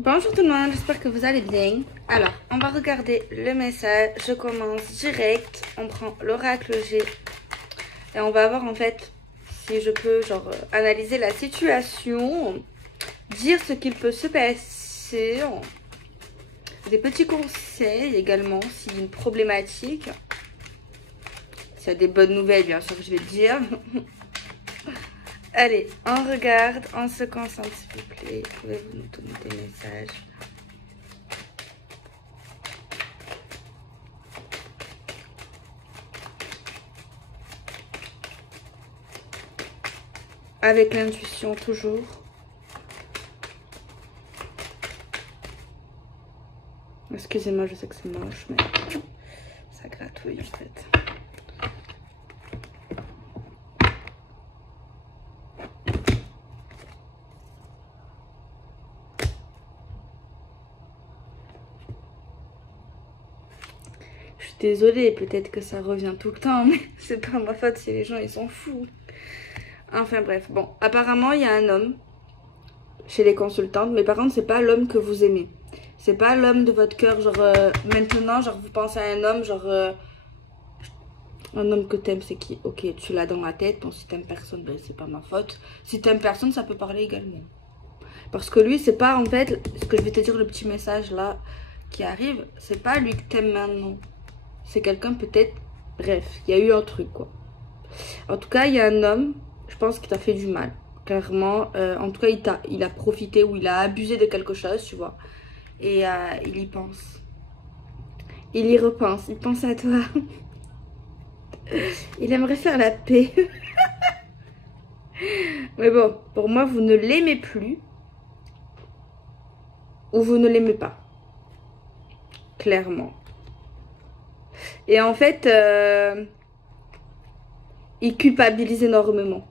Bonjour tout le monde, j'espère que vous allez bien. Alors, on va regarder le message. Je commence direct. On prend l'oracle G. Et on va voir en fait si je peux analyser la situation. Dire ce qu'il peut se passer. Des petits conseils également s'il y a une problématique. S'il y a des bonnes nouvelles, bien sûr que je vais le dire. Allez, on regarde, on se concentre s'il vous plaît. Pouvez-vous nous donner des messages? Avec l'intuition toujours. Excusez-moi, je sais que c'est moche, mais ça gratouille en fait. Je suis désolée, peut-être que ça revient tout le temps, mais c'est pas ma faute si les gens ils sont fous. Enfin bref, bon, apparemment il y a un homme chez les consultantes, mais par contre c'est pas l'homme que vous aimez. C'est pas l'homme de votre cœur, maintenant, vous pensez à un homme, un homme que t'aimes, c'est qui? Ok, tu l'as dans la tête, bon si t'aimes personne, ben c'est pas ma faute. Si t'aimes personne, ça peut parler également. Parce que lui, c'est pas en fait, ce que je vais te dire, le petit message là qui arrive, c'est pas lui que t'aimes maintenant. C'est quelqu'un peut-être, bref, il y a eu un truc quoi. En tout cas, il y a un homme, je pense qu'il t'a fait du mal. Clairement, en tout cas, il a profité ou il a abusé de quelque chose, tu vois. Et il y pense. Il y repense, il pense à toi. Il aimerait faire la paix. Mais bon, pour moi, vous ne l'aimez plus. Ou vous ne l'aimez pas. Clairement. Et en fait, il culpabilise énormément.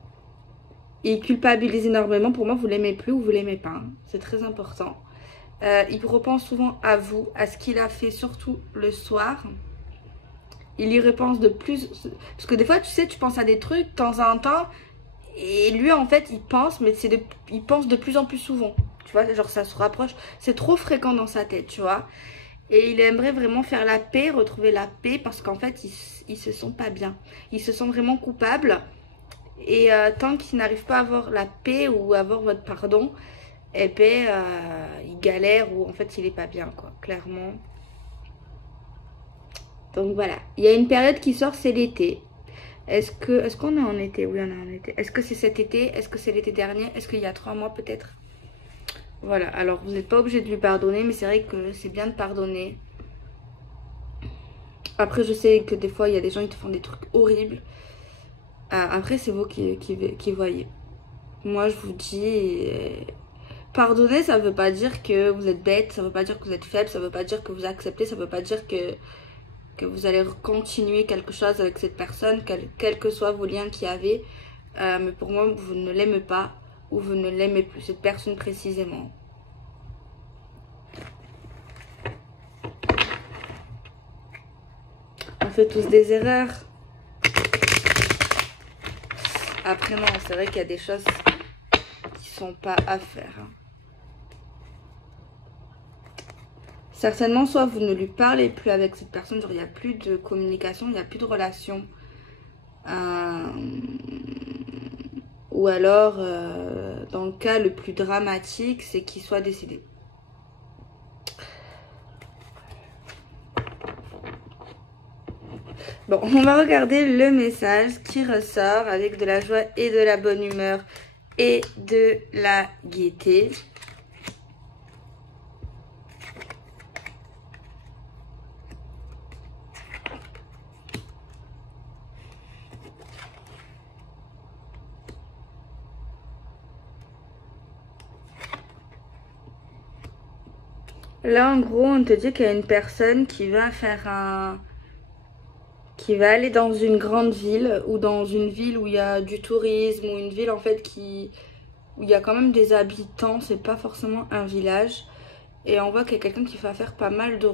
Il culpabilise énormément. Pour moi, vous l'aimez plus ou vous l'aimez pas. Hein. C'est très important. Il repense souvent à vous, à ce qu'il a fait, surtout le soir. Il y repense de plus. Parce que des fois, tu sais, tu penses à des trucs de temps en temps. Et lui, en fait, il pense, mais il pense de plus en plus souvent. Tu vois, genre ça se rapproche. C'est trop fréquent dans sa tête, tu vois. Et il aimerait vraiment faire la paix, retrouver la paix, parce qu'en fait, ils se sentent pas bien. Ils se sentent vraiment coupables. Et tant qu'ils n'arrivent pas à avoir la paix ou à avoir votre pardon, eh ben, il galère ou en fait, il est pas bien, quoi, clairement. Donc voilà, il y a une période qui sort, c'est l'été. Est-ce qu'on est en été? Oui, on est en été. Est-ce que c'est cet été? Est-ce que c'est l'été dernier? Est-ce qu'il y a 3 mois peut-être? Voilà, alors vous n'êtes pas obligé de lui pardonner, mais c'est vrai que c'est bien de pardonner. Après, je sais que des fois, il y a des gens qui te font des trucs horribles. Après, c'est vous qui voyez. Moi, je vous dis, pardonner, ça veut pas dire que vous êtes bête, ça veut pas dire que vous êtes faible, ça veut pas dire que vous acceptez, ça veut pas dire que vous allez continuer quelque chose avec cette personne, quels que soient vos liens qu'il y avait. Mais pour moi, vous ne l'aimez pas ou vous ne l'aimez plus, cette personne précisément. On fait tous des erreurs. Après, non, c'est vrai qu'il y a des choses qui sont pas à faire. Hein. Certainement, soit vous ne lui parlez plus avec cette personne, genre il n'y a plus de communication, il n'y a plus de relation. Ou alors, dans le cas le plus dramatique, c'est qu'il soit décédé. Bon, on va regarder le message qui ressort avec de la joie et de la bonne humeur et de la gaieté. Là, en gros, on te dit qu'il y a une personne qui va qui va aller dans une grande ville ou dans une ville où il y a du tourisme ou une ville en fait où il y a quand même des habitants, c'est pas forcément un village. Et on voit qu'il y a quelqu'un qui va faire pas mal de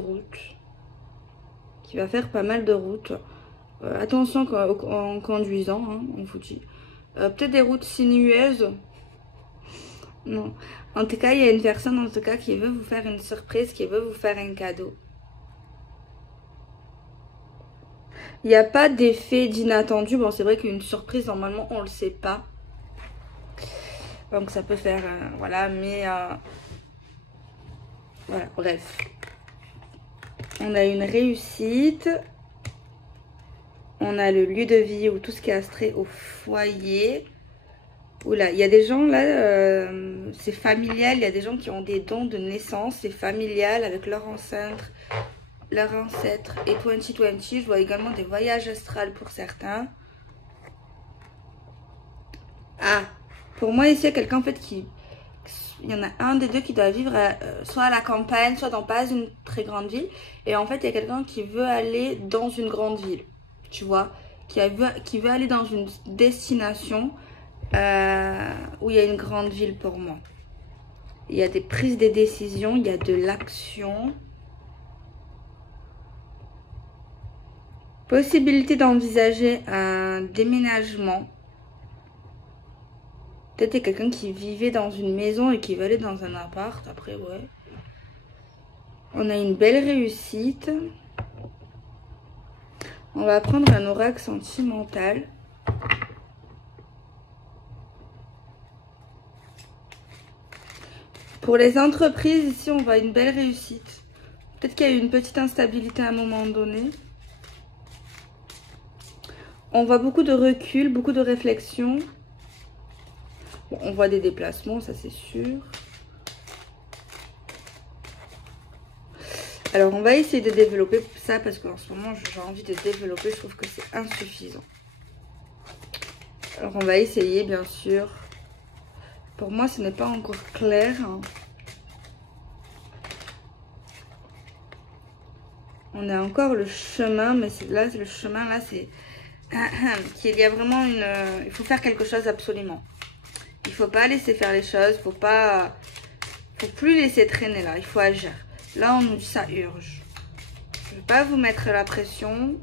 routes. Attention en conduisant, hein, on vous dit. Peut-être des routes sinueuses. Non. En tout cas, il y a une personne en tout cas qui veut vous faire une surprise, qui veut vous faire un cadeau. Il n'y a pas d'effet d'inattendu. Bon, c'est vrai qu'une surprise, normalement, on ne le sait pas. Donc, ça peut faire... voilà, mais... voilà, bref. On a une réussite. On a le lieu de vie ou tout ce qui est astrait au foyer. Oula, il y a des gens là, c'est familial. Il y a des gens qui ont des dons de naissance. C'est familial avec leur ancêtre et 2020. Je vois également des voyages astrales pour certains. Ah, pour moi ici il y a quelqu'un en fait qui... Il y en a un des deux qui doit vivre soit à la campagne, soit dans pas une très grande ville. Et en fait il y a quelqu'un qui veut aller dans une grande ville. Tu vois, qui veut aller dans une destination où il y a une grande ville pour moi. Il y a des prises de décisions, il y a de l'action. Possibilité d'envisager un déménagement. Peut-être qu'il y a quelqu'un qui vivait dans une maison et qui veut aller dans un appart. Après, ouais. On a une belle réussite. On va prendre un oracle sentimental. Pour les entreprises, ici, on voit une belle réussite. Peut-être qu'il y a eu une petite instabilité à un moment donné. On voit beaucoup de recul, beaucoup de réflexion. Bon, on voit des déplacements, ça c'est sûr. Alors, on va essayer de développer ça parce qu'en ce moment, j'ai envie de développer. Je trouve que c'est insuffisant. Alors, on va essayer, bien sûr. Pour moi, ce n'est pas encore clair. On a encore le chemin, mais là, le chemin, là, c'est... qu'il y a vraiment une... il faut faire quelque chose absolument. Il ne faut pas laisser faire les choses. Faut plus laisser traîner, là. Il faut agir. Là, on nous dit ça urge. Je ne vais pas vous mettre la pression.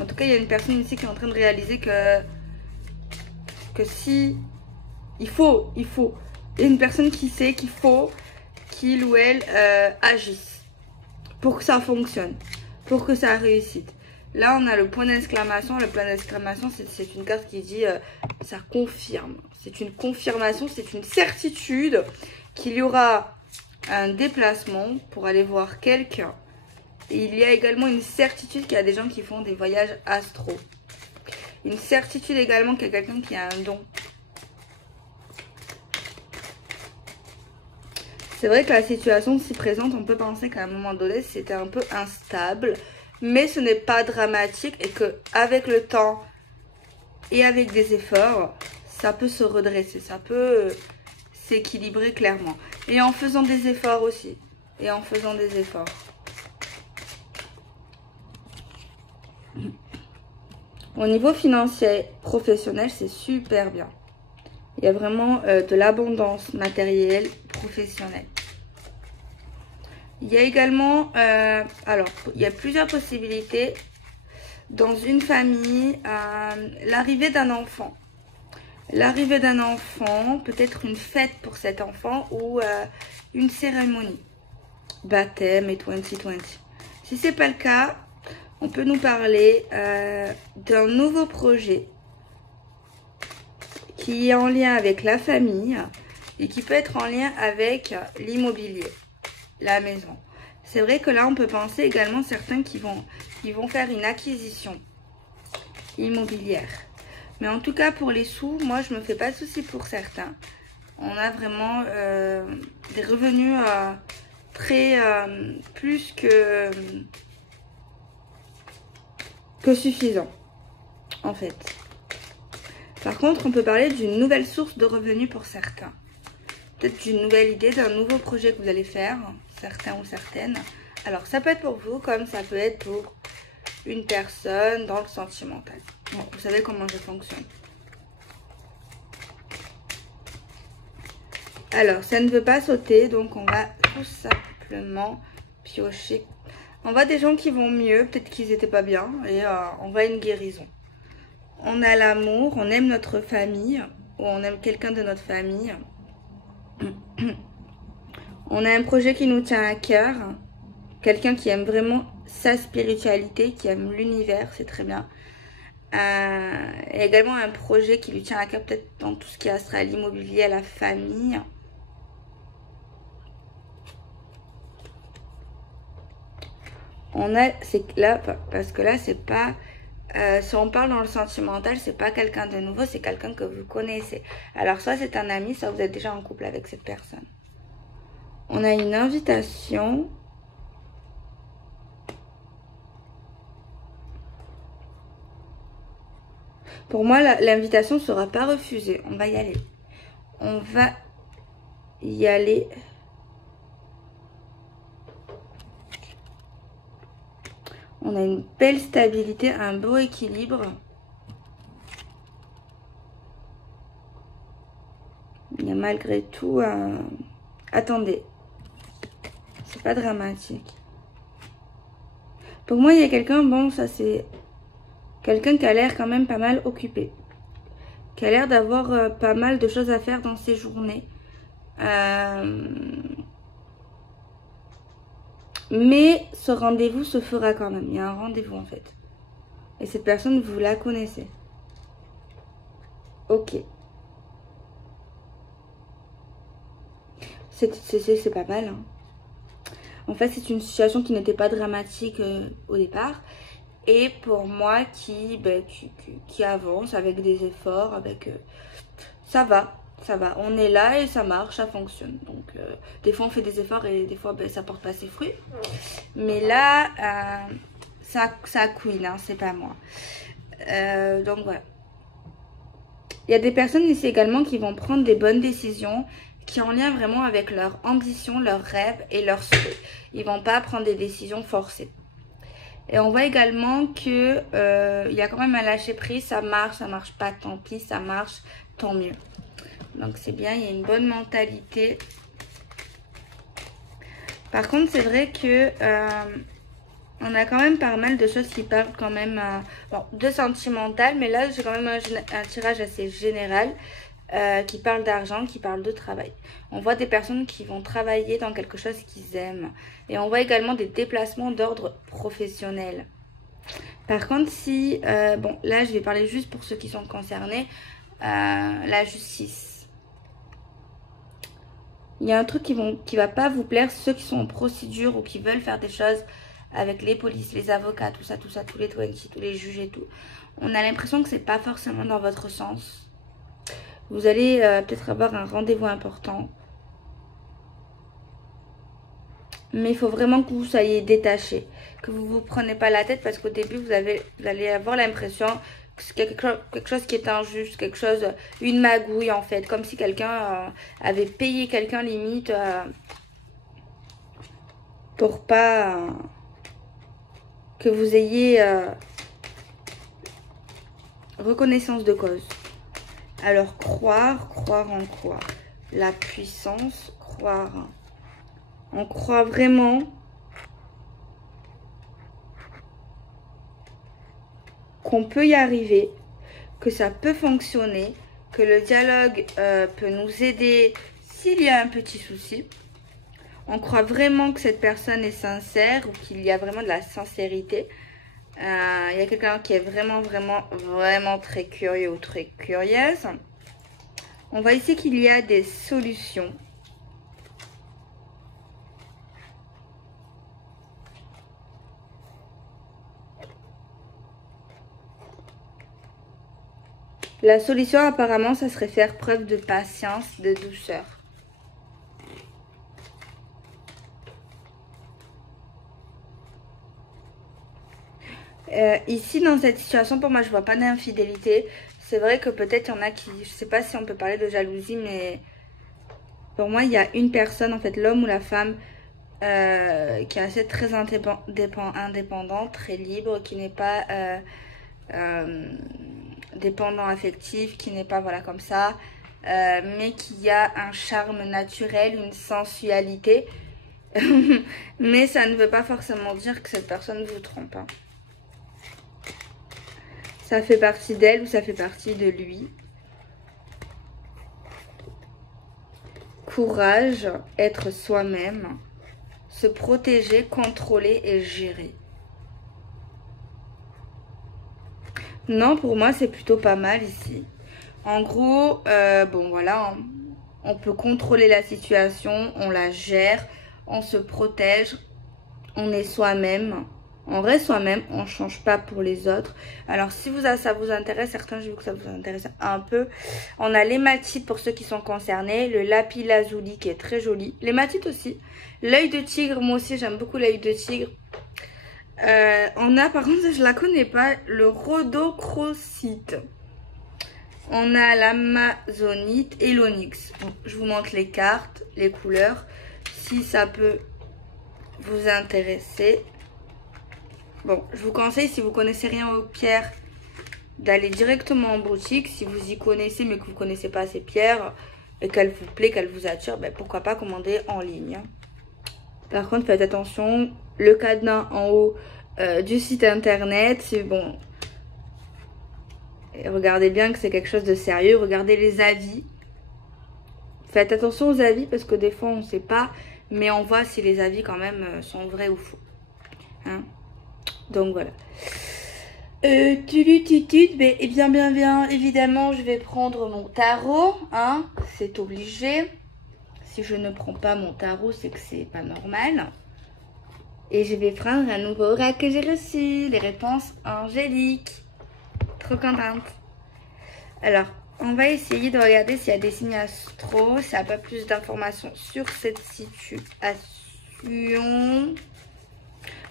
En tout cas, il y a une personne ici qui est en train de réaliser que si... Il faut. Il y a une personne qui sait qu'il faut qu'il ou elle agisse pour que ça fonctionne, pour que ça réussisse. Là, on a le point d'exclamation. Le point d'exclamation, c'est une carte qui dit ça confirme. C'est une confirmation, c'est une certitude qu'il y aura un déplacement pour aller voir quelqu'un. Et il y a également une certitude qu'il y a des gens qui font des voyages astro. Une certitude également qu'il y a quelqu'un qui a un don. C'est vrai que la situation s'y présente, on peut penser qu'à un moment donné, c'était un peu instable. Mais ce n'est pas dramatique et qu'avec le temps et avec des efforts, ça peut se redresser, ça peut s'équilibrer clairement. Et en faisant des efforts aussi. Et en faisant des efforts. Au niveau financier, professionnel, c'est super bien. Il y a vraiment de l'abondance matérielle, professionnelle. Il y a également, alors, il y a plusieurs possibilités. Dans une famille, l'arrivée d'un enfant. L'arrivée d'un enfant, peut-être une fête pour cet enfant ou une cérémonie. Baptême et 2020. Si ce n'est pas le cas, on peut nous parler d'un nouveau projet qui est en lien avec la famille et qui peut être en lien avec l'immobilier, la maison. C'est vrai que là, on peut penser également certains qui vont faire une acquisition immobilière. Mais en tout cas, pour les sous, moi, je me fais pas de soucis pour certains. On a vraiment des revenus très plus que suffisants, en fait. Par contre, on peut parler d'une nouvelle source de revenus pour certains. Peut-être d'une nouvelle idée, d'un nouveau projet que vous allez faire, certains ou certaines. Alors, ça peut être pour vous, comme ça peut être pour une personne dans le sentimental. Bon, vous savez comment je fonctionne. Alors, ça ne veut pas sauter, donc on va tout simplement piocher. On voit des gens qui vont mieux, peut-être qu'ils n'étaient pas bien, et on voit une guérison. On a l'amour, on aime notre famille, ou on aime quelqu'un de notre famille. On a un projet qui nous tient à cœur. Quelqu'un qui aime vraiment sa spiritualité, qui aime l'univers, c'est très bien. Et également un projet qui lui tient à cœur, peut-être dans tout ce qui est astral, l'immobilier, la famille. On a, c'est là, parce que là, c'est pas, si on parle dans le sentimental, c'est pas quelqu'un de nouveau, c'est quelqu'un que vous connaissez. Alors, soit c'est un ami, soit vous êtes déjà en couple avec cette personne. On a une invitation. Pour moi, l'invitation ne sera pas refusée. On va y aller. On va y aller. On a une belle stabilité, un beau équilibre. Il y a malgré tout un... Attendez. C'est pas dramatique. Pour moi, il y a quelqu'un, bon, ça c'est... Quelqu'un qui a l'air quand même pas mal occupé. Qui a l'air d'avoir pas mal de choses à faire dans ses journées. Mais ce rendez-vous se fera quand même. Il y a un rendez-vous en fait. Et cette personne, vous la connaissez. Ok. C'est pas mal. Hein. En fait, c'est une situation qui n'était pas dramatique au départ. Et pour moi, qui avance avec des efforts, avec... ça va. Ça va, on est là et ça marche, ça fonctionne. Donc, des fois, on fait des efforts et des fois, ça porte pas ses fruits. Mais là, ça couine, hein, c'est pas moi. Donc, voilà. Il y a des personnes ici également qui vont prendre des bonnes décisions, qui sont en lien vraiment avec leur ambition, leurs rêves et leurs souhaits. Ils vont pas prendre des décisions forcées. Et on voit également que il y a quand même un lâcher prise, ça marche pas, tant pis, ça marche, tant mieux. Donc c'est bien, il y a une bonne mentalité. Par contre, c'est vrai que on a quand même pas mal de choses qui parlent quand même bon, de sentimental. Mais là, j'ai quand même un tirage assez général qui parle d'argent, qui parle de travail. On voit des personnes qui vont travailler dans quelque chose qu'ils aiment. Et on voit également des déplacements d'ordre professionnel. Par contre, si... bon, là, je vais parler juste pour ceux qui sont concernés. La justice. Il y a un truc qui va pas vous plaire, ceux qui sont en procédure ou qui veulent faire des choses avec les polices, les avocats, tout ça, tous les 20, tous les juges et tout. On a l'impression que c'est pas forcément dans votre sens. Vous allez peut-être avoir un rendez-vous important. Mais il faut vraiment que vous soyez détaché. Que vous ne vous prenez pas la tête parce qu'au début, vous allez avoir l'impression que c'est quelque chose qui est injuste, quelque chose, une magouille en fait. Comme si quelqu'un avait payé quelqu'un limite pour pas que vous ayez reconnaissance de cause. Alors croire en quoi? La puissance, croire. On croit vraiment qu'on peut y arriver, que ça peut fonctionner, que le dialogue peut nous aider s'il y a un petit souci. On croit vraiment que cette personne est sincère ou qu'il y a vraiment de la sincérité. Il y a quelqu'un qui est vraiment très curieux ou très curieuse. On voit ici qu'il y a des solutions. La solution, apparemment, ça serait faire preuve de patience, de douceur. Ici, dans cette situation, pour moi, je vois pas d'infidélité. C'est vrai que peut-être il y en a qui... Je sais pas si on peut parler de jalousie, mais... Pour moi, il y a une personne, en fait, l'homme ou la femme, qui est assez très indépendant, très libre, qui n'est pas... dépendant affectif, qui n'est pas voilà comme ça, mais qui a un charme naturel, une sensualité. Mais ça ne veut pas forcément dire que cette personne vous trompe. Hein. Ça fait partie d'elle ou ça fait partie de lui. courage, être soi-même, se protéger, contrôler et gérer. Non, pour moi, c'est plutôt pas mal ici. En gros, bon voilà, on peut contrôler la situation, on la gère, on se protège, on est soi-même. On reste soi-même, on ne change pas pour les autres. Alors, si ça vous intéresse, certains, j'ai vu que ça vous intéresse un peu. On a l'hématite pour ceux qui sont concernés. Le lapis lazuli qui est très joli. L'hématite aussi. L'œil de tigre, moi aussi, j'aime beaucoup l'œil de tigre. On a, par contre, je la connais pas, le rhodochrosite. On a l'amazonite et l'onyx. Bon, je vous montre les cartes, les couleurs, si ça peut vous intéresser. Bon, je vous conseille, si vous connaissez rien aux pierres, d'aller directement en boutique. Si vous y connaissez, mais que vous ne connaissez pas ces pierres, et qu'elles vous plaît, qu'elles vous attirent, ben pourquoi pas commander en ligne. Par contre, faites attention, le cadenas en haut du site internet, c'est bon. Et regardez bien que c'est quelque chose de sérieux, regardez les avis. Faites attention aux avis parce que des fois on ne sait pas, mais on voit si les avis quand même sont vrais ou faux. Hein? Donc voilà. Mais bien, évidemment, je vais prendre mon tarot. Hein? C'est obligé. Si je ne prends pas mon tarot, c'est que c'est pas normal. Et je vais prendre un nouveau oracle que j'ai reçu. Les réponses angéliques. Trop contente. Alors, on va essayer de regarder s'il y a des signes astro. S'il n'y a pas plus d'informations sur cette situation.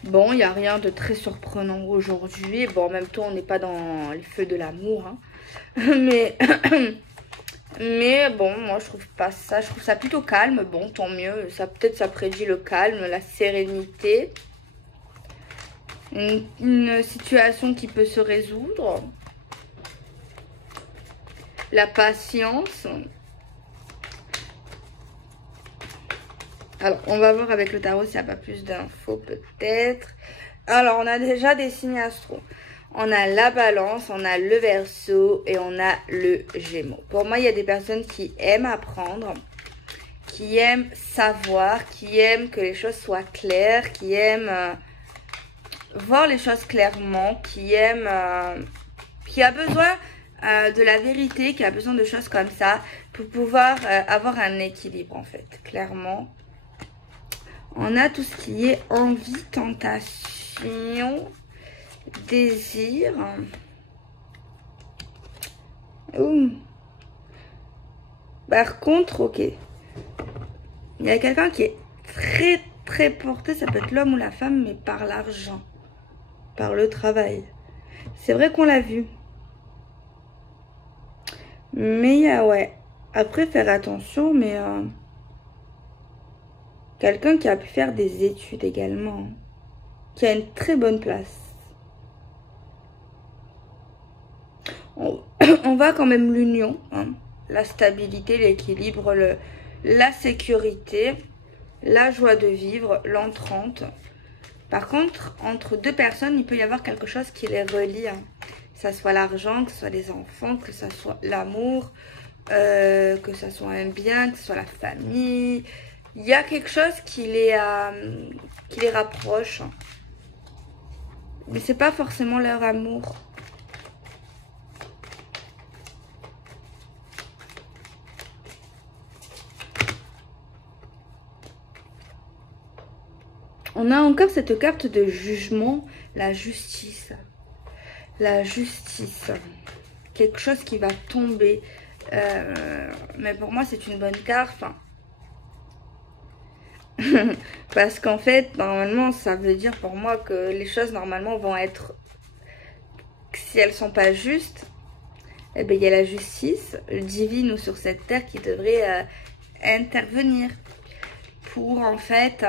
Bon, il n'y a rien de très surprenant aujourd'hui. Bon, en même temps, on n'est pas dans les feux de l'amour. Hein. Mais bon, moi, je trouve pas ça. Je trouve ça plutôt calme. Bon, tant mieux. Peut-être ça prédit le calme, la sérénité. Une situation qui peut se résoudre. La patience. Alors, on va voir avec le tarot s'il n'y a pas plus d'infos, peut-être. Alors, on a déjà des signes astro. On a la balance, on a le verseau et on a le gémeaux. Pour moi, il y a des personnes qui aiment apprendre, qui aiment savoir, qui aiment que les choses soient claires, qui aiment voir les choses clairement, qui aiment... qui a besoin de la vérité, qui a besoin de choses comme ça pour pouvoir avoir un équilibre, en fait, clairement. On a tout ce qui est envie, tentation, désir. Ouh. Par contre, ok. Il y a quelqu'un qui est très très porté, ça peut être l'homme ou la femme, mais par l'argent, par le travail. C'est vrai qu'on l'a vu. Mais ouais. Après, faire attention, mais... quelqu'un qui a pu faire des études également, qui a une très bonne place. On voit quand même l'union, hein, la stabilité, l'équilibre, la sécurité, la joie de vivre, l'entraide. Par contre, entre deux personnes, il peut y avoir quelque chose qui les relie. Hein. Que ce soit l'argent, que ce soit les enfants, que ce soit l'amour, que ce soit un bien, que ce soit la famille... Il y a quelque chose qui les rapproche. Mais c'est pas forcément leur amour. On a encore cette carte de jugement, la justice. La justice. Quelque chose qui va tomber. Mais pour moi, c'est une bonne carte. Enfin, parce qu'en fait, normalement, ça veut dire pour moi que les choses, normalement, vont être... Si elles sont pas justes, eh bien, il y a la justice divine ou sur cette terre qui devrait intervenir pour, en fait,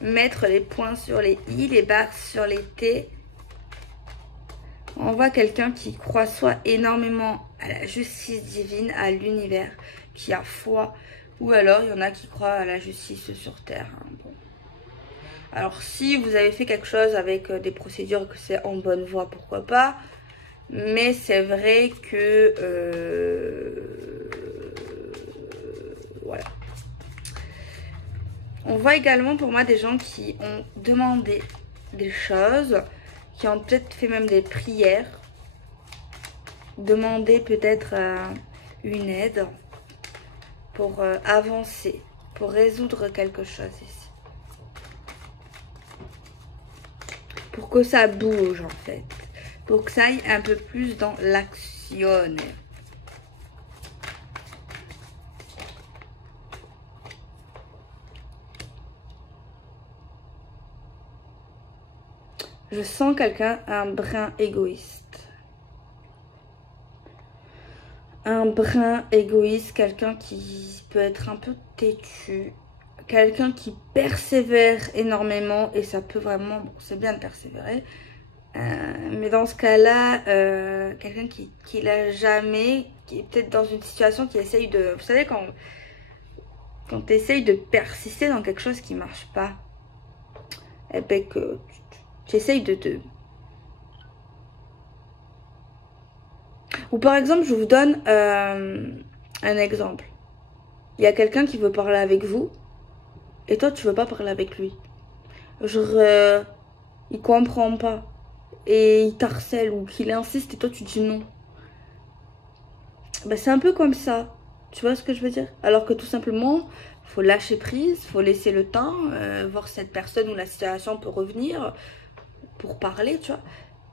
mettre les points sur les i, les barres sur les t. On voit quelqu'un qui croit soit énormément à la justice divine, à l'univers, qui a foi... Ou alors, il y en a qui croient à la justice sur Terre. Hein. Bon. Alors, si vous avez fait quelque chose avec des procédures que c'est en bonne voie, pourquoi pas. Mais c'est vrai que... On voit également pour moi des gens qui ont demandé des choses, qui ont peut-être fait même des prières, demandé peut-être une aide pour avancer, pour résoudre quelque chose ici. Pour que ça bouge en fait, pour que ça aille un peu plus dans l'action. Je sens quelqu'un un brin égoïste. Un brin égoïste, quelqu'un qui peut être un peu têtu. Quelqu'un qui persévère énormément et ça peut vraiment... Bon, c'est bien de persévérer. Mais dans ce cas-là, quelqu'un qui l'a jamais, qui est peut-être dans une situation qui essaye de... Vous savez, quand tu essayes de persister dans quelque chose qui marche pas, et ben que tu essayes de te... Ou par exemple, je vous donne un exemple. Il y a quelqu'un qui veut parler avec vous et toi, tu veux pas parler avec lui. Genre, il comprend pas et il t'harcèle ou qu'il insiste et toi, tu dis non. Ben, c'est un peu comme ça. Tu vois ce que je veux dire? Alors que tout simplement, faut lâcher prise, faut laisser le temps, voir cette personne ou la situation peut revenir pour parler, tu vois.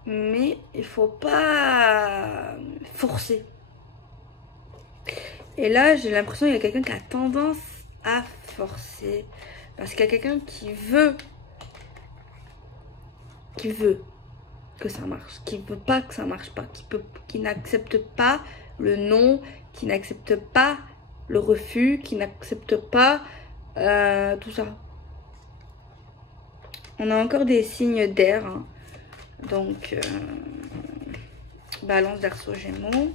Mais il faut pas forcer. Et là, j'ai l'impression qu'il y a quelqu'un qui a tendance à forcer. Parce qu'il y a quelqu'un qui veut que ça marche, qui veut pas que ça marche pas, qui n'accepte pas le non, qui n'accepte pas le refus, qui n'accepte pas tout ça. On a encore des signes d'air, hein. Donc Balance, Verseau, Gémeaux.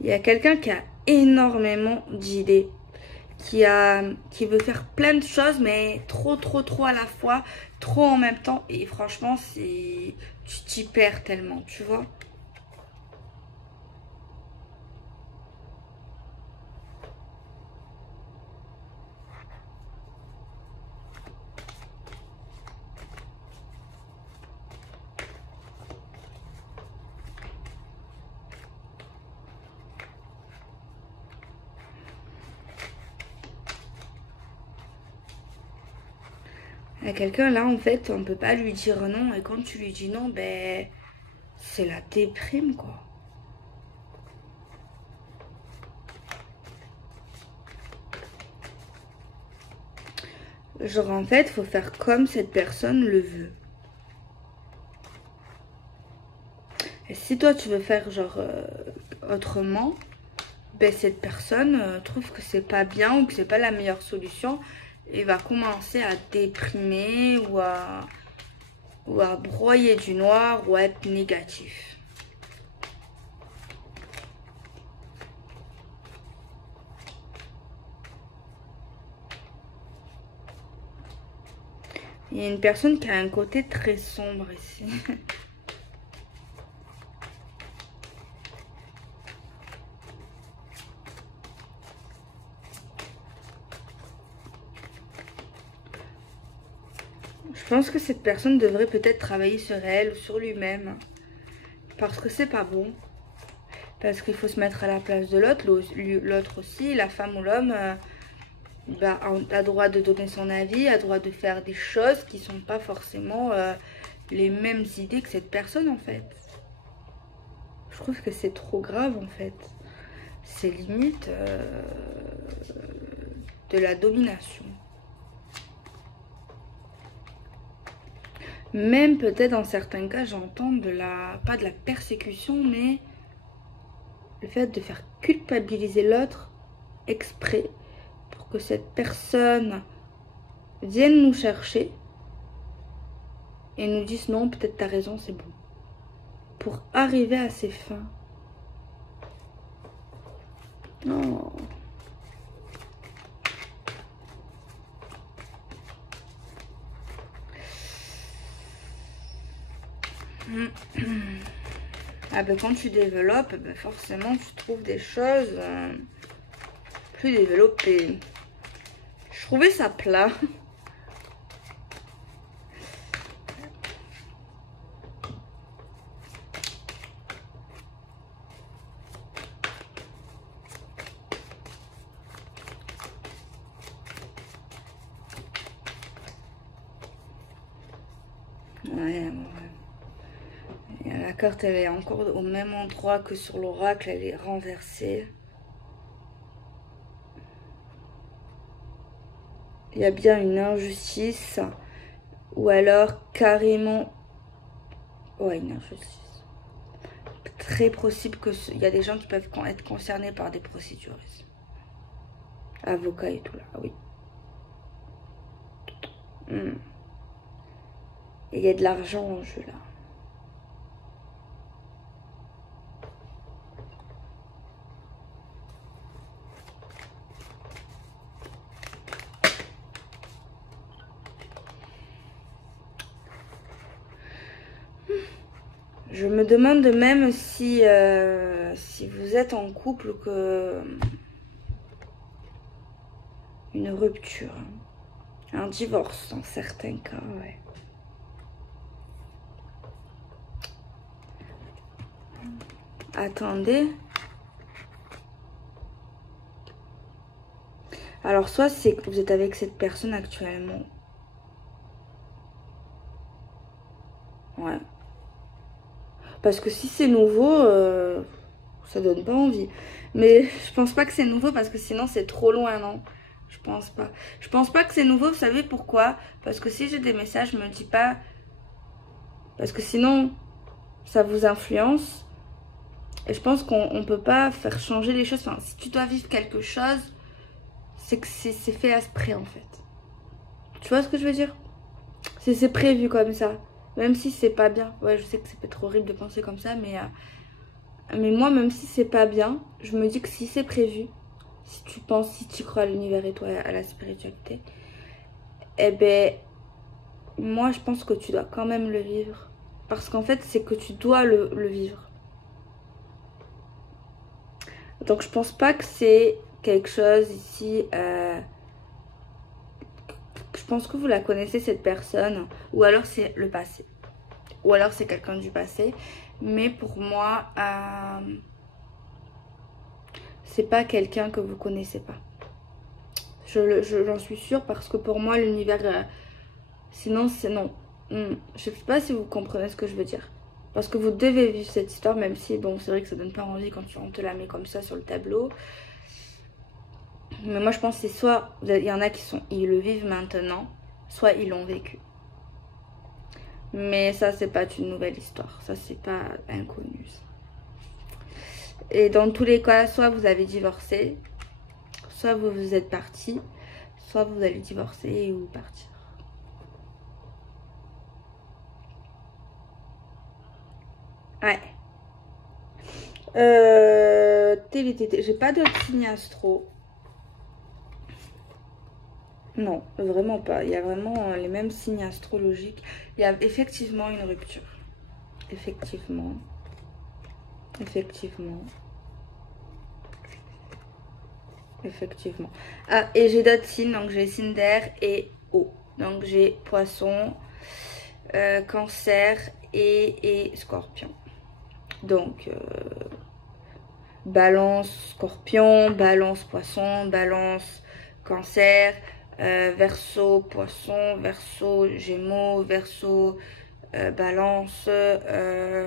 Il y a quelqu'un qui a énormément d'idées, qui veut faire plein de choses, mais trop à la fois, trop en même temps. Et franchement, tu t'y perds tellement, tu vois. À quelqu'un là en fait on peut pas lui dire non et quand tu lui dis non ben c'est la déprime quoi. Genre en fait faut faire comme cette personne le veut. Et si toi tu veux faire genre autrement, ben cette personne trouve que c'est pas bien ou que c'est pas la meilleure solution et va commencer à déprimer ou à broyer du noir ou à être négatif. Il y a une personne qui a un côté très sombre ici. Je pense que cette personne devrait peut-être travailler sur elle ou sur lui-même. Parce que c'est pas bon. Parce qu'il faut se mettre à la place de l'autre. L'autre aussi, la femme ou l'homme, a droit de donner son avis, a droit de faire des choses qui sont pas forcément les mêmes idées que cette personne en fait. Je trouve que c'est trop grave en fait. C'est limite de la domination. Même peut-être dans certains cas, j'entends pas de la persécution, mais le fait de faire culpabiliser l'autre exprès pour que cette personne vienne nous chercher et nous dise non, peut-être t'as raison, c'est bon. Pour arriver à ses fins. Non. Ah ben quand tu développes, ben forcément tu trouves des choses plus développé. Je trouvais ça plat. Ouais. Et la carte, elle est encore au même endroit que sur l'oracle, elle est renversée. Il y a bien une injustice, ou alors carrément, ouais, une injustice. Très possible qu'il y a des gens qui peuvent être concernés par des procédures. Avocats et tout là, oui. Et il y a de l'argent en jeu là. Je me demande même si, si vous êtes en couple, que une rupture, un divorce dans certains cas, ouais. Attendez. Alors soit c'est que vous êtes avec cette personne actuellement. Ouais. Parce que si c'est nouveau, ça donne pas envie. Mais je pense pas que c'est nouveau parce que sinon c'est trop loin, non? Je pense pas. Je pense pas que c'est nouveau, vous savez pourquoi? Parce que si j'ai des messages, je me dis pas... Parce que sinon, ça vous influence. Et je pense qu'on peut pas faire changer les choses. Enfin, si tu dois vivre quelque chose, c'est que c'est fait à ce près en fait. Tu vois ce que je veux dire? C'est prévu comme ça. Même si c'est pas bien. Ouais, je sais que c'est peut-être horrible de penser comme ça, mais moi, même si c'est pas bien, je me dis que si c'est prévu, si tu penses, si tu crois à l'univers et toi, à la spiritualité, eh ben, moi, je pense que tu dois quand même le vivre. Parce qu'en fait, c'est que tu dois le vivre. Donc, je pense pas que c'est quelque chose ici... je pense que vous la connaissez, cette personne. Ou alors, c'est le passé. Ou alors, c'est quelqu'un du passé. Mais pour moi, c'est pas quelqu'un que vous connaissez pas. J'en suis sûre parce que pour moi, l'univers... sinon, c'est non. Je sais pas si vous comprenez ce que je veux dire. Parce que vous devez vivre cette histoire, même si, bon, c'est vrai que ça donne pas envie quand on te la met comme ça sur le tableau. Mais moi, je pense que c'est soit... Il y en a qui ils le vivent maintenant, soit ils l'ont vécu. Mais ça, c'est pas une nouvelle histoire. Ça, c'est pas inconnu. Et dans tous les cas, soit vous avez divorcé, soit vous vous êtes parti, soit vous allez divorcer ou partir. Ouais. J'ai pas d'autres signes astro. Non, vraiment pas. Il y a vraiment les mêmes signes astrologiques. Il y a effectivement une rupture. Effectivement. Effectivement. Effectivement. Ah, et j'ai d'autres signes. Donc, j'ai signe d'air et eau. Donc, j'ai poisson, cancer et scorpion. Donc, balance, scorpion, balance, poisson, balance, cancer... Verseau, poisson, verseau, gémeaux, verseau, balance,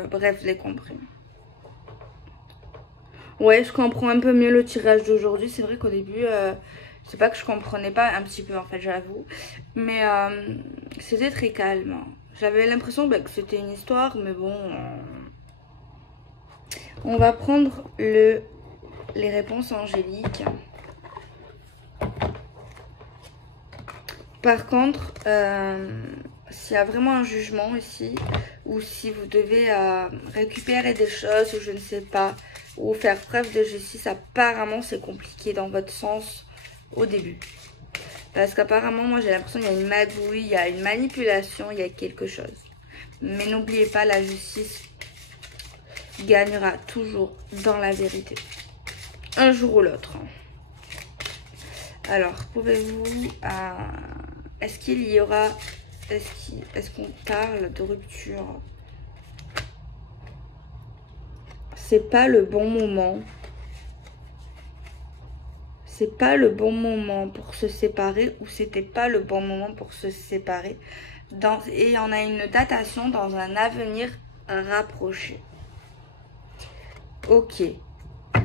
bref, vous avez compris. Ouais, je comprends un peu mieux le tirage d'aujourd'hui. C'est vrai qu'au début, c'est pas que je comprenais pas, un petit peu en fait, j'avoue. Mais c'était très calme. J'avais l'impression que c'était une histoire, mais bon... On va prendre les réponses angéliques. Par contre, s'il y a vraiment un jugement ici, ou si vous devez récupérer des choses, ou je ne sais pas, ou faire preuve de justice, apparemment c'est compliqué dans votre sens au début. Parce qu'apparemment, moi j'ai l'impression qu'il y a une magouille, il y a une manipulation, il y a quelque chose. Mais n'oubliez pas, la justice gagnera toujours dans la vérité. Un jour ou l'autre. Alors, pouvez-vous... est-ce qu'il y aura... Est-ce qu'on parle de rupture? C'est pas le bon moment. C'est pas le bon moment pour se séparer ou c'était pas le bon moment pour se séparer. Et on a une datation dans un avenir rapproché. Ok.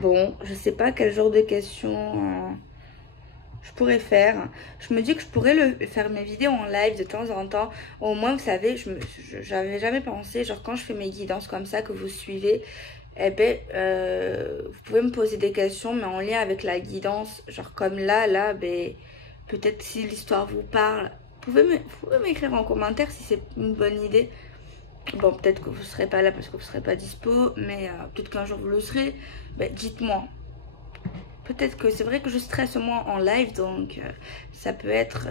Bon, je sais pas quel genre de questions je pourrais faire. Je me dis que je pourrais faire mes vidéos en live de temps en temps. Au moins, vous savez, j'avais jamais pensé, genre quand je fais mes guidances comme ça que vous suivez, eh ben, vous pouvez me poser des questions, mais en lien avec la guidance. Genre comme là, ben, peut-être si l'histoire vous parle, vous pouvez m'écrire en commentaire si c'est une bonne idée. Bon, peut-être que vous ne serez pas là parce que vous ne serez pas dispo, mais peut-être qu'un jour vous le serez. Ben, dites-moi. Peut-être que c'est vrai que je stresse moins en live, donc ça peut être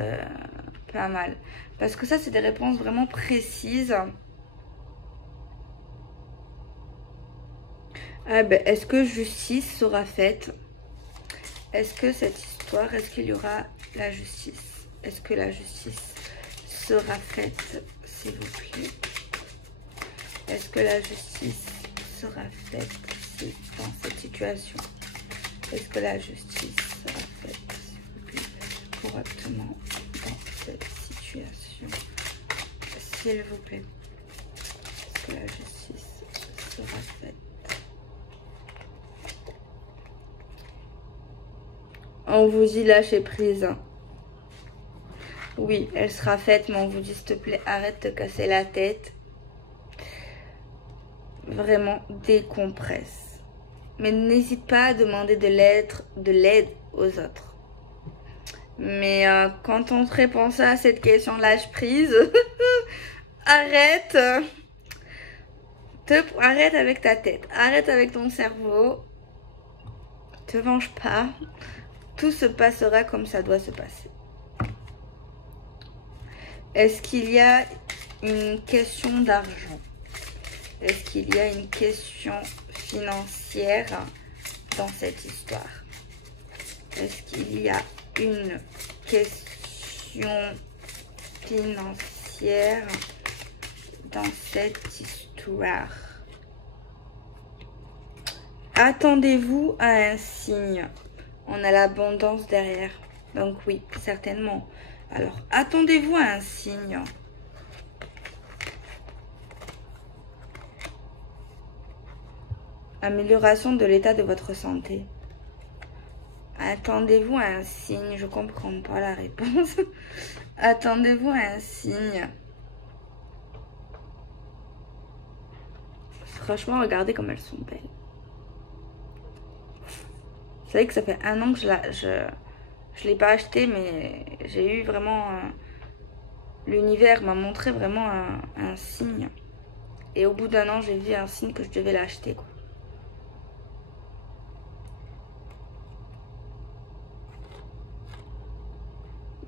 pas mal. Parce que ça, c'est des réponses vraiment précises. Ah ben, est-ce que justice sera faite? Est-ce que cette histoire, est-ce qu'il y aura la justice? Est-ce que la justice sera faite, s'il vous plaît? Est-ce que la justice sera faite dans cette situation? Est-ce que la justice sera faite, s'il vous plaît, correctement dans cette situation? S'il vous plaît. Est-ce que la justice sera faite? On vous dit lâcher prise. Oui, elle sera faite, mais on vous dit s'il te plaît, arrête de te casser la tête. Vraiment, décompresse. Mais n'hésite pas à demander de l'aide aux autres. Mais quand on te répond ça à cette question lâche prise, arrête. Arrête avec ta tête. Arrête avec ton cerveau. Te venge pas. Tout se passera comme ça doit se passer. Est-ce qu'il y a une question d'argent? Est-ce qu'il y a une question financière dans cette histoire? Est-ce qu'il y a une question financière dans cette histoire? Attendez-vous à un signe? On a l'abondance derrière. Donc oui, certainement. Alors, attendez-vous à un signe? Amélioration de l'état de votre santé. Attendez-vous à un signe? Je comprends pas la réponse. Attendez-vous à un signe? Franchement, regardez comme elles sont belles. Vous savez que ça fait 1 an que je l'ai pas acheté, mais j'ai eu vraiment... l'univers m'a montré vraiment un signe. Et au bout d'1 an, j'ai vu un signe que je devais l'acheter, quoi.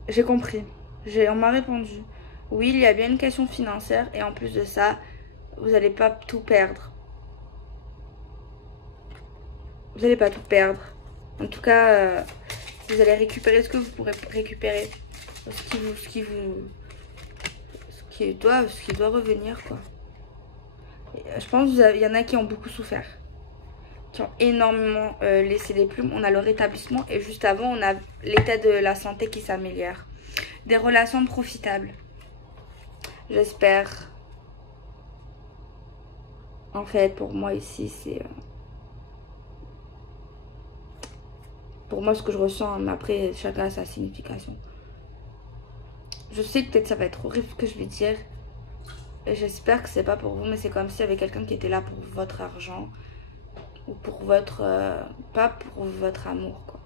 J'ai compris. On m'a répondu. Oui, il y a bien une question financière. Et en plus de ça, vous n'allez pas tout perdre. Vous n'allez pas tout perdre. En tout cas, vous allez récupérer ce que vous pourrez récupérer. Ce qui doit revenir, quoi. Je pense qu'il y en a qui ont beaucoup souffert. Qui ont énormément laissé des plumes. On a le rétablissement et juste avant, on a l'état de la santé qui s'améliore. Des relations profitables. J'espère. En fait, pour moi ici, c'est... pour moi, ce que je ressens, mais après, chacun a sa signification. Je sais que peut-être ça va être horrible ce que je vais dire. Et j'espère que c'est pas pour vous, mais c'est comme s'il y avait quelqu'un qui était là pour votre argent. Ou pour votre... pas pour votre amour, quoi.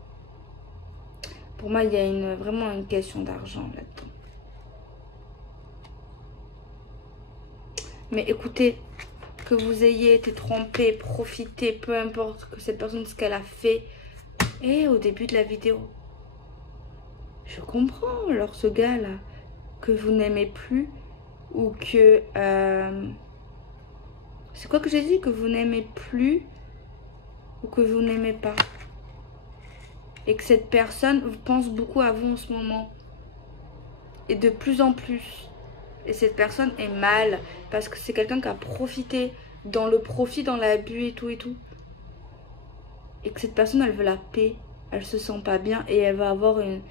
Pour moi, il y a vraiment une question d'argent là-dedans. Mais écoutez, que vous ayez été trompé, profité, peu importe que cette personne, ce qu'elle a fait. Et au début de la vidéo, je comprends. Alors ce gars-là, que vous n'aimez plus, ou que... c'est quoi que j'ai dit? Que vous n'aimez plus, ou que vous n'aimez pas? Et que cette personne pense beaucoup à vous en ce moment. Et de plus en plus. Et cette personne est mal. Parce que c'est quelqu'un qui a profité. Dans le profit, dans l'abus et tout et tout. Et que cette personne, elle veut la paix. Elle se sent pas bien. Et elle va avoir une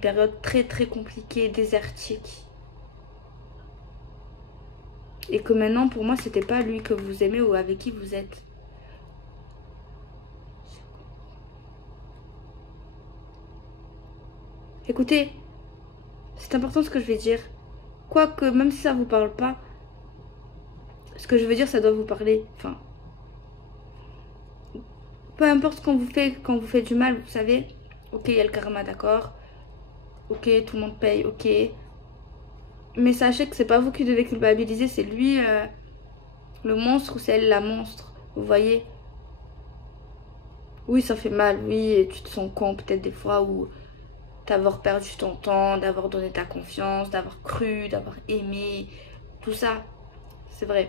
période très très compliquée, désertique. Et que maintenant, pour moi, c'était pas lui que vous aimez ou avec qui vous êtes. Écoutez, c'est important ce que je vais dire. Quoique, même si ça vous parle pas, ce que je veux dire, ça doit vous parler. Enfin, peu importe ce qu'on vous fait, quand vous faites du mal, vous savez. Ok, il y a le karma, d'accord. Ok, tout le monde paye, ok. Mais sachez que c'est pas vous qui devez culpabiliser, c'est lui le monstre ou c'est elle la monstre. Vous voyez? Oui, ça fait mal, oui, et tu te sens con peut-être des fois ou d'avoir perdu ton temps, d'avoir donné ta confiance, d'avoir cru, d'avoir aimé, tout ça, c'est vrai.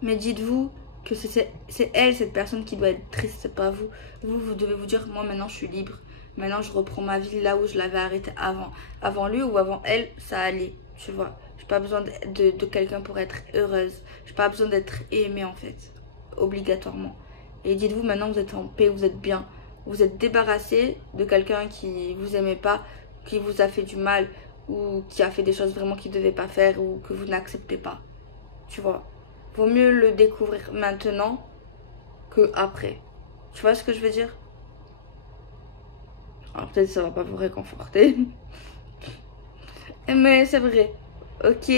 Mais dites-vous que c'est elle, cette personne qui doit être triste, c'est pas vous. Vous devez vous dire, moi maintenant je suis libre. Maintenant je reprends ma vie là où je l'avais arrêtée avant. Avant lui ou avant elle, ça allait, tu vois. J'ai pas besoin de quelqu'un pour être heureuse. J'ai pas besoin d'être aimée en fait, obligatoirement. Et dites-vous maintenant vous êtes en paix, vous êtes bien. Vous êtes débarrassé de quelqu'un qui vous aimait pas, qui vous a fait du mal ou qui a fait des choses vraiment qu'il ne devait pas faire ou que vous n'acceptez pas. Tu vois. Vaut mieux le découvrir maintenant que après. Tu vois ce que je veux dire? Alors peut-être ça va pas vous réconforter. Mais c'est vrai. Ok.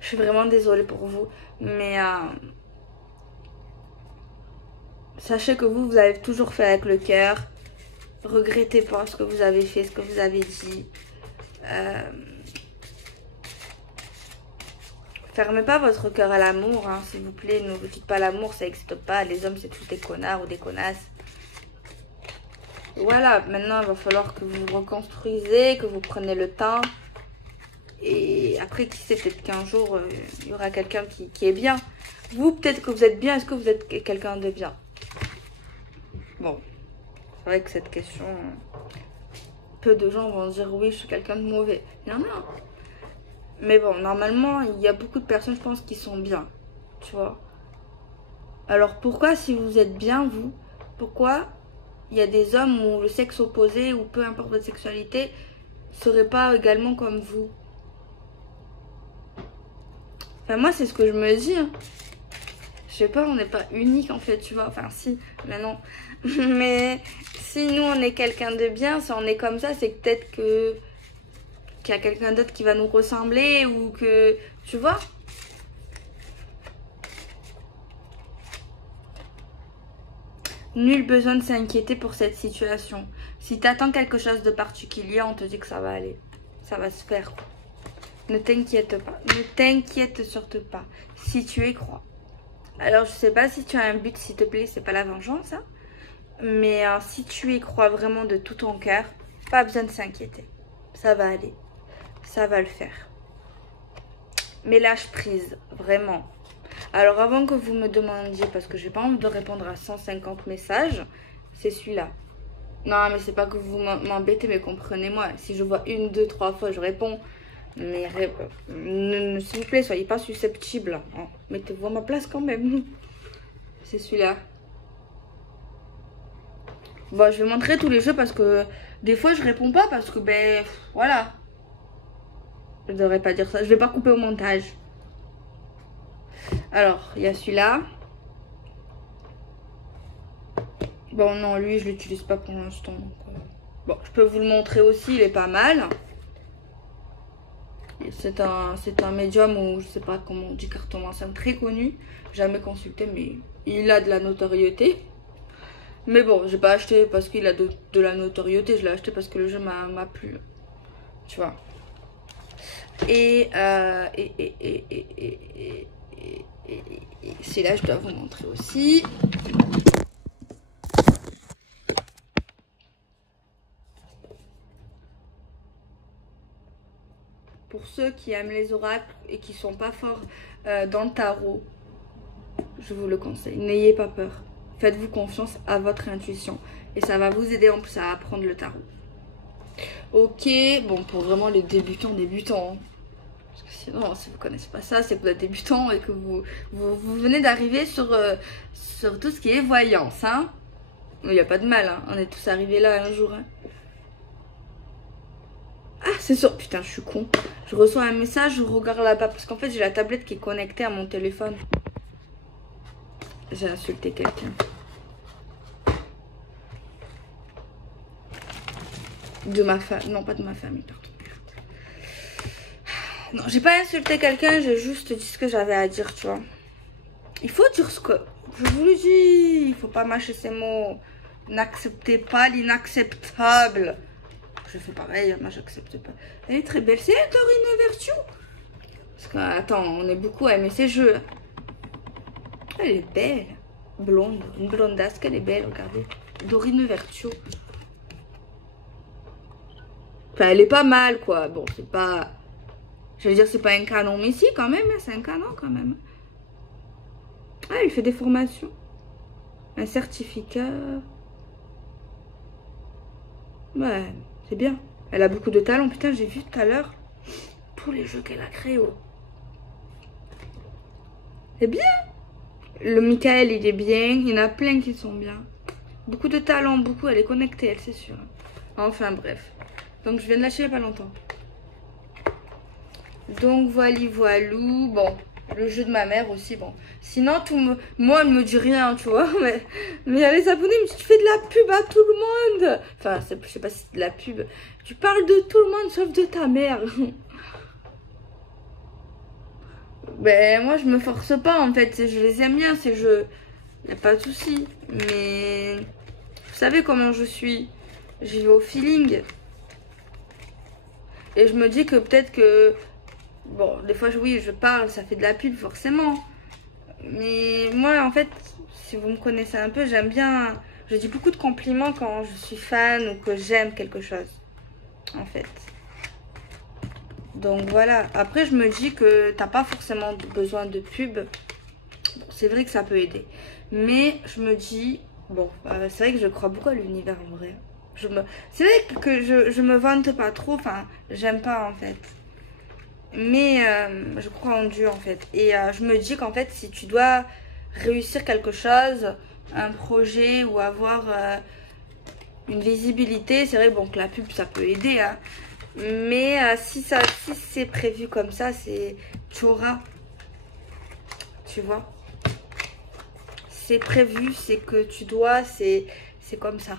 Je suis vraiment désolée pour vous. Mais sachez que vous avez toujours fait avec le cœur. Regrettez pas ce que vous avez fait, ce que vous avez dit. Fermez pas votre cœur à l'amour, hein, s'il vous plaît. Ne vous dites pas l'amour, ça n'existe pas. Les hommes, c'est tous des connards ou des connasses. Voilà, maintenant, il va falloir que vous vous reconstruisez, que vous preniez le temps. Et après, qui sait, peut-être qu'un jour, il y aura quelqu'un qui est bien. Vous, peut-être que vous êtes bien. Est-ce que vous êtes quelqu'un de bien? Bon, c'est vrai que cette question, peu de gens vont dire oui, je suis quelqu'un de mauvais. Il y en a. Mais bon, normalement, il y a beaucoup de personnes, je pense, qui sont bien. Tu vois. Alors pourquoi, si vous êtes bien, vous, pourquoi il y a des hommes où le sexe opposé, ou peu importe votre sexualité, serait pas également comme vous? Enfin, moi, c'est ce que je me dis. Hein. Je sais pas, on n'est pas unique en fait, tu vois. Enfin, si, mais non. Mais si nous, on est quelqu'un de bien, si on est comme ça, c'est peut-être qu'il y a quelqu'un d'autre qui va nous ressembler ou que, tu vois. Nul besoin de s'inquiéter pour cette situation. Si t'attends quelque chose de particulier, on te dit que ça va aller. Ça va se faire. Ne t'inquiète pas. Ne t'inquiète surtout pas. Si tu y crois. Alors, je sais pas si tu as un but, s'il te plaît. C'est pas la vengeance, hein. Mais si tu y crois vraiment de tout ton cœur, pas besoin de s'inquiéter. Ça va aller. Ça va le faire. Mais lâche prise. Vraiment. Alors, avant que vous me demandiez, parce que j'ai pas envie de répondre à 150 messages, c'est celui-là. Non, mais c'est pas que vous m'embêtez, mais comprenez-moi. Si je vois une, deux, trois fois, je réponds. Mais s'il vous plaît, soyez pas susceptible. Hein. Mettez-vous à ma place quand même. C'est celui-là. Bon, je vais montrer tous les jeux parce que des fois, je réponds pas parce que, ben, voilà. Je devrais pas dire ça. Je vais pas couper au montage. Alors, il y a celui-là. Bon, non, lui, je l'utilise pas pour l'instant. Bon, je peux vous le montrer aussi, il est pas mal. C'est un médium ou je sais pas comment on dit, cartomancien très connu. Jamais consulté, mais il a de la notoriété. Mais bon, j'ai pas acheté parce qu'il a de la notoriété, je l'ai acheté parce que le jeu m'a plu. Tu vois. Et c'est là, je dois vous montrer aussi. Pour ceux qui aiment les oracles et qui sont pas forts dans le tarot, Je vous le conseille. N'ayez pas peur. Faites-vous confiance à votre intuition. Et ça va vous aider en plus à apprendre le tarot. Ok, bon, pour vraiment les débutants. Hein. Parce que sinon, si vous ne connaissez pas ça, c'est que vous êtes débutant et que vous venez d'arriver sur tout ce qui est voyance. Hein. Il n'y a pas de mal, hein. On est tous arrivés là un jour. Hein. Ah, c'est sûr. Putain, je suis con. Je reçois un message, je regarde là-bas. Parce qu'en fait, j'ai la tablette qui est connectée à mon téléphone. J'ai insulté quelqu'un. De ma famille. Non, pas de ma famille, pardon. Non, j'ai pas insulté quelqu'un, j'ai juste dit ce que j'avais à dire, tu vois. Il faut dire ce que... Je vous le dis, il faut pas mâcher ces mots. N'acceptez pas l'inacceptable. Je fais pareil, moi j'accepte pas. Elle est très belle, c'est Dorine Virtue. Parce que, attends, on est beaucoup à aimer ces jeux. Elle est belle. Blonde, une blondasse qu'elle est belle, regardez. Dorine Virtue. Enfin, elle est pas mal, quoi. Bon, c'est pas... Je veux dire, c'est pas un canon, mais si, quand même, c'est un canon, quand même. Ah, elle fait des formations. Un certificat. Ouais, c'est bien. Elle a beaucoup de talent. Putain, j'ai vu tout à l'heure tous les jeux qu'elle a créés. Oh. C'est bien. Le Michael, il est bien. Il y en a plein qui sont bien. Beaucoup de talent, beaucoup. Elle est connectée, elle, c'est sûr. Enfin, bref. Donc, je viens de lâcher il n'y a pas longtemps. Donc, voilou. Bon, le jeu de ma mère aussi, bon. Sinon, moi, elle me dit rien, tu vois. Mais il y a les abonnés, mais tu fais de la pub à tout le monde. Enfin, je sais pas si c'est de la pub. Tu parles de tout le monde, sauf de ta mère. Ben, moi, je me force pas, en fait. Je les aime bien, ces jeux. Y a pas de souci. Mais, vous savez comment je suis. J'y vais au feeling. Et je me dis que peut-être que... Bon, des fois, oui, je parle, ça fait de la pub, forcément. Mais moi, en fait, si vous me connaissez un peu, j'aime bien... Je dis beaucoup de compliments quand je suis fan ou que j'aime quelque chose. En fait. Donc, voilà. Après, je me dis que t'as pas forcément besoin de pub. Bon, c'est vrai que ça peut aider. Mais je me dis... Bon, c'est vrai que je crois beaucoup à l'univers, en vrai. C'est vrai que je me vante pas trop. Enfin, j'aime pas, en fait. Mais je crois en Dieu en fait. Et je me dis qu'en fait si tu dois réussir quelque chose, un projet ou avoir une visibilité, c'est vrai bon que la pub ça peut aider. Hein. Mais si c'est prévu comme ça, tu auras. Tu vois. C'est prévu, c'est que tu dois, c'est comme ça.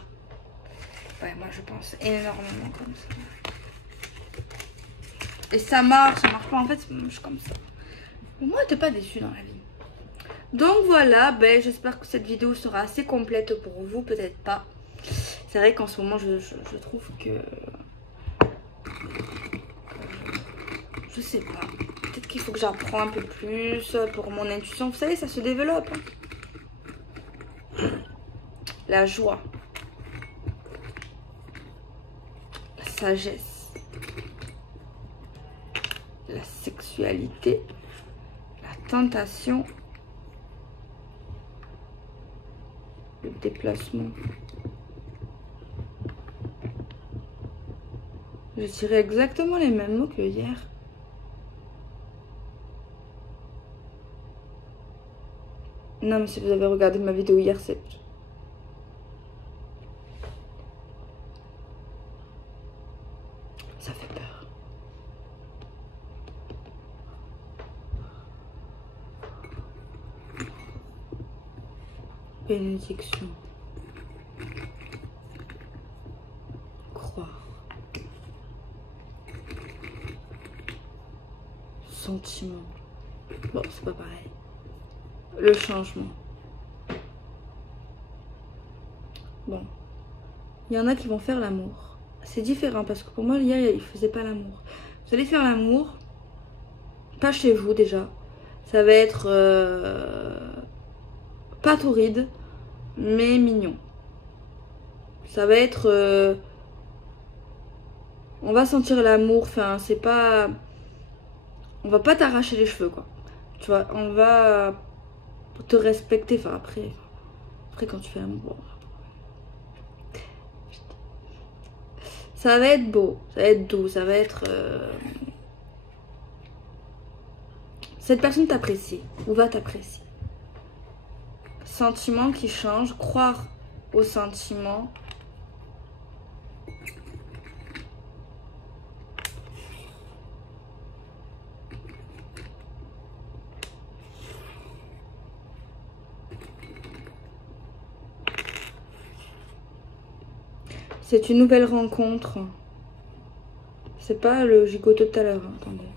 Ouais, moi je pense énormément comme ça. Et ça marche pas. En fait, je suis comme ça. Moi, t'es pas déçue dans la vie. Donc voilà, ben, j'espère que cette vidéo sera assez complète pour vous. Peut-être pas. C'est vrai qu'en ce moment, je trouve que... Je sais pas. Peut-être qu'il faut que j'apprends un peu plus pour mon intuition. Vous savez, ça se développe. Hein. La joie. La sagesse. La sexualité, la tentation, le déplacement. Je dirais exactement les mêmes mots que hier. Non, mais si vous avez regardé ma vidéo hier, c'est... Ça fait peur. Bénédiction. Croire. Sentiment. Bon, c'est pas pareil. Le changement. Bon. Il y en a qui vont faire l'amour. C'est différent parce que pour moi, hier, il faisait pas l'amour. Vous allez faire l'amour. Pas chez vous déjà. Ça va être... pas torride, mais mignon. Ça va être... on va sentir l'amour, enfin, c'est pas... On va pas t'arracher les cheveux, quoi. Tu vois, on va te respecter. Enfin, après quand tu fais l'amour, bon. Ça va être beau, ça va être doux, ça va être... Cette personne t'apprécie ou va t'apprécier. Sentiment qui change, croire aux sentiments. C'est une nouvelle rencontre. C'est pas le gigoto de tout à l'heure, hein, attendez.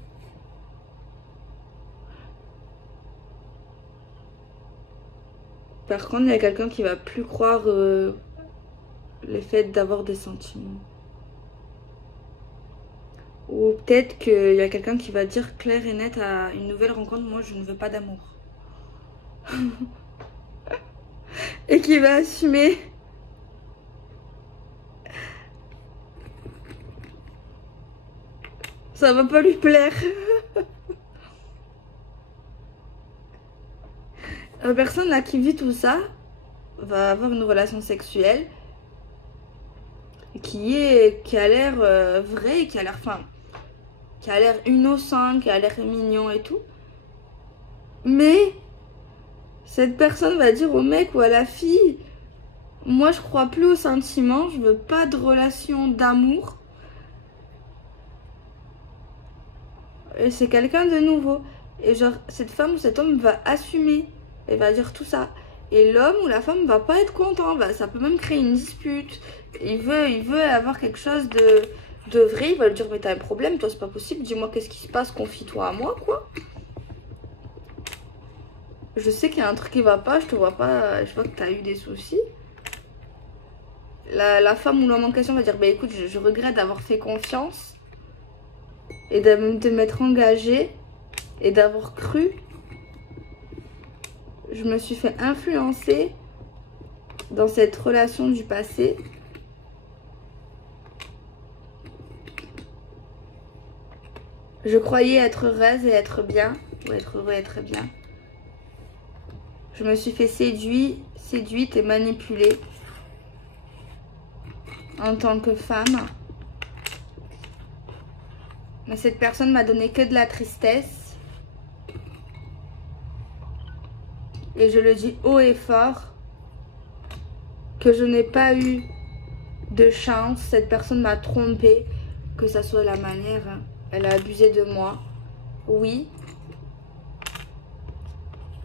Par contre, il y a quelqu'un qui va plus croire le fait d'avoir des sentiments. Ou peut-être qu'il y a quelqu'un qui va dire clair et net à une nouvelle rencontre, moi je ne veux pas d'amour. Et qui va assumer. Ça va pas lui plaire. La personne là qui vit tout ça va avoir une relation sexuelle qui a l'air vrai, qui a l'air qui a l'air innocent, qui a l'air mignon et tout. Mais cette personne va dire au mec ou à la fille, moi je crois plus aux sentiments, je veux pas de relation d'amour. Et c'est quelqu'un de nouveau. Et genre cette femme ou cet homme va assumer. Elle va dire tout ça. Et l'homme ou la femme va pas être content. Ça peut même créer une dispute. Il veut avoir quelque chose de vrai. Il va lui dire mais t'as un problème, toi c'est pas possible. Dis-moi qu'est-ce qui se passe, confie-toi à moi quoi. Je sais qu'il y a un truc qui va pas, je te vois pas, je vois que t'as eu des soucis. La femme ou l'homme en question va dire bah écoute je regrette d'avoir fait confiance. Et de m'être engagée. Et d'avoir cru. Je me suis fait influencer dans cette relation du passé. Je croyais être heureuse et être bien. Ou être heureux et être bien. Je me suis fait séduite et manipulée. En tant que femme. Mais cette personne m'a donné que de la tristesse. Et je le dis haut et fort, que je n'ai pas eu de chance. Cette personne m'a trompée, que ça soit la manière, hein. Elle a abusé de moi. Oui.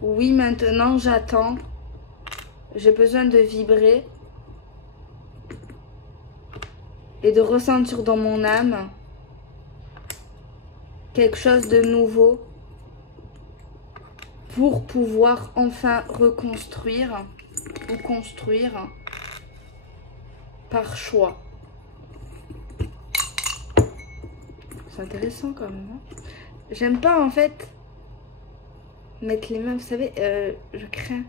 Oui, maintenant j'attends. J'ai besoin de vibrer. Et de ressentir dans mon âme quelque chose de nouveau. Pour pouvoir enfin reconstruire ou construire par choix. C'est intéressant quand même. Hein. J'aime pas en fait mettre les mains, vous savez, je crains.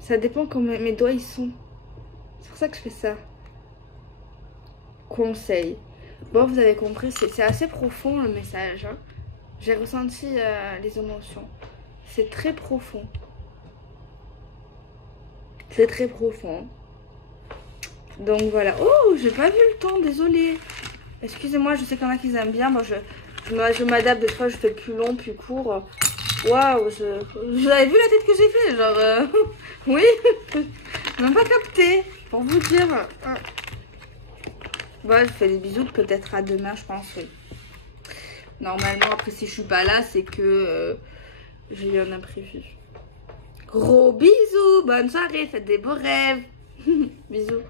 Ça dépend comment mes doigts ils sont. C'est pour ça que je fais ça. Conseil. Bon, vous avez compris, c'est assez profond le message. Hein. J'ai ressenti les émotions. C'est très profond. C'est très profond. Donc voilà. Oh, j'ai pas vu le temps, désolée. Excusez-moi, je sais qu'il y en a qui aiment bien. Moi, je m'adapte. Des fois, je fais plus long, plus court. Waouh, vous avez vu la tête que j'ai fait? Genre, oui. Je n'ai pas capté. Pour vous dire. Bon, je fais des bisous. Peut-être à demain, je pense. Oui. Normalement, après, si je suis pas là, c'est que j'ai eu un imprévu. Gros bisous, bonne soirée, faites des beaux rêves. Bisous.